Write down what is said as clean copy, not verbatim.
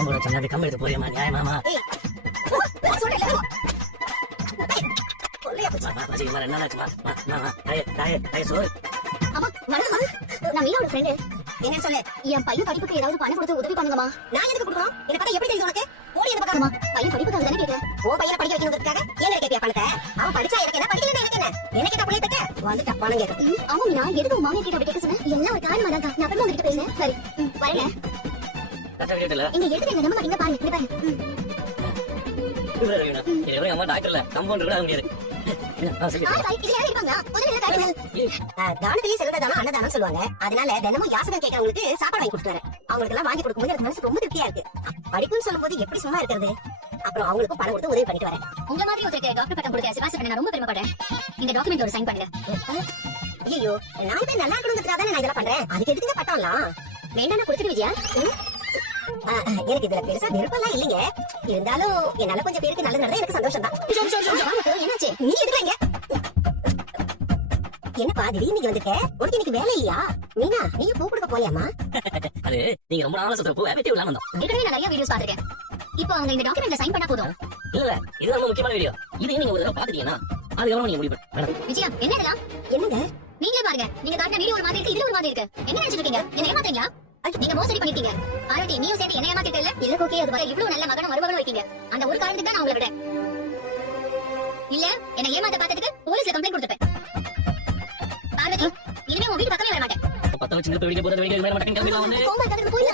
கூட சொன்னாது கம்மி எடுத்து போறியம்மா நியாயமாமா என்ன சொல்லு என் பையன் படிப்புக்கு ஏதாவது பணம் கொடுத்து உதவி பண்ணுங்கம்மா. நான் எதுக்கு கொடுக்கணும்? என்ன பார்த்தா எப்படி தெரியுது உனக்கு? ஓடி எந்த பக்கமா? பையன் படிப்புக்கு தானே கேக்குறேன். ஓ பையனை படிக்க வைக்கணும்ன்றதுக்காக ஏன் கேப்பியா பணத்தை? அவன் படிச்சா எனக்கு என்ன படிக்கல எனக்கு என்ன? எனக்கு கேட்ட புள்ளைய பத்த வந்துட்டா பணம் கேட்க. ஆமா நான் எதுக்கு உங்க மாமியார் கிட்ட அப்படி கேட்க சொன்னேன்? எல்லாம் ஒரு காரணமா தான். நான் அப்புறமா உங்ககிட்ட பேசுறேன். சரி வரேன். இங்க எடுத்துங்க நம்ம இங்க பாருங்க இங்க பாருங்க. அம்மா டாக்டர்ல கம்பவுண்டர் கூட முடியாது. தானத்திலேயே சிறந்த தானம் அன்னதானம் சொல்லுவாங்க. அதனால தினமும் யாசகம் கேட்கறவங்களுக்கு சாப்பாடு வாங்கி கொடுத்துறாரு. அவங்களுக்கு எல்லாம் வாங்கி கொடுக்கும்போது எனக்கு மனசு ரொம்ப திருப்தியா இருக்கு. படிப்புன்னு சொல்லும் போது எப்படி சும்மா இருக்கிறது? அப்புறம் அவங்களுக்கும் பணம் கொடுத்து உதவி பண்ணிட்டு வரேன். உங்க மாதிரி ஒருத்தருக்கு டாக்டர் பட்டம் கொடுக்க சிபாரிசு பண்ண நான் ரொம்ப பெருமைப்படுறேன். இந்த டாக்குமெண்ட் ஒரு சைன் பண்ணுங்க. ஐயோ நான் இப்ப நல்லா இருக்கணுங்கிறதுக்காக தானே நான் இதெல்லாம் பண்றேன். அதுக்கு எதுக்கு பட்டம்லாம் வேண்டாம் கொடுத்துட்டு விஜயா. எனக்கு இதுல பெருசா விருப்பம்லாம் இல்லைங்க. இருந்தாலும் என்னால கொஞ்சம் பேருக்கு நல்லது நடந்தா எனக்கு சந்தோஷம் தான். என்னாச்சு நீ எதுக்குங்க? என்னப்பா திடீர்னு நீங்க வந்துட்ட? உனக்கு இன்னைக்கு வேலை இல்லையா? மீனா நீங்க பூ கொடுக்க போறியாமா? அது நீங்க ரொம்ப நாளா சொல்ற பூ வெட்டி விடலாம் வந்தோம். ஏற்கனவே நான் நிறைய வீடியோஸ் பாத்துருக்கேன். இப்போ அவங்க இந்த டாக்குமெண்ட்ல சைன் பண்ணா போதும். இல்ல இது ரொம்ப முக்கியமான வீடியோ. இது நீங்க ஒரு தடவை பாத்துட்டீங்கன்னா அதுக்கப்புறம் நீங்க முடிவு பண்ணுங்க. விஜயா என்ன இதெல்லாம்? என்னங்க நீங்களே பாருங்க. நீங்க காட்டின வீடியோ ஒரு மாதிரி இருக்கு, இதுல ஒரு மாதிரி இருக்கு. என்ன நினைச்சிட்டு இருக்கீங்க? என்ன ஏமாத்துறீங்களா? நீங்க மோசடி பண்ணிருக்கீங்க. பார்வதி நீயும் சேர்ந்து என்ன ஏமாத்திட்டு இல்ல? இல்ல கோகே அது வரை இவ்வளவு நல்ல மகனும் மருமகனும் வைக்கீங்க. அந்த ஒரு காரணத்துக்கு தான் நான் உங்களை விட்டேன். இல்ல என்ன ஏமாத்த பார்த்ததுக்கு போலீஸ்ல கம்ப்ளைண்ட் கொடுத்துப்பேன். பார்வதி இனிமே உன் வீட்டு பக்கமே வர மாட்டேன். 10 வச்சு நிறுத்த வெடிக்க போறது வெடிக்க மேல மட்டும் கிளம்பிடலாம் வந்து. கோமா கதக்கு போய்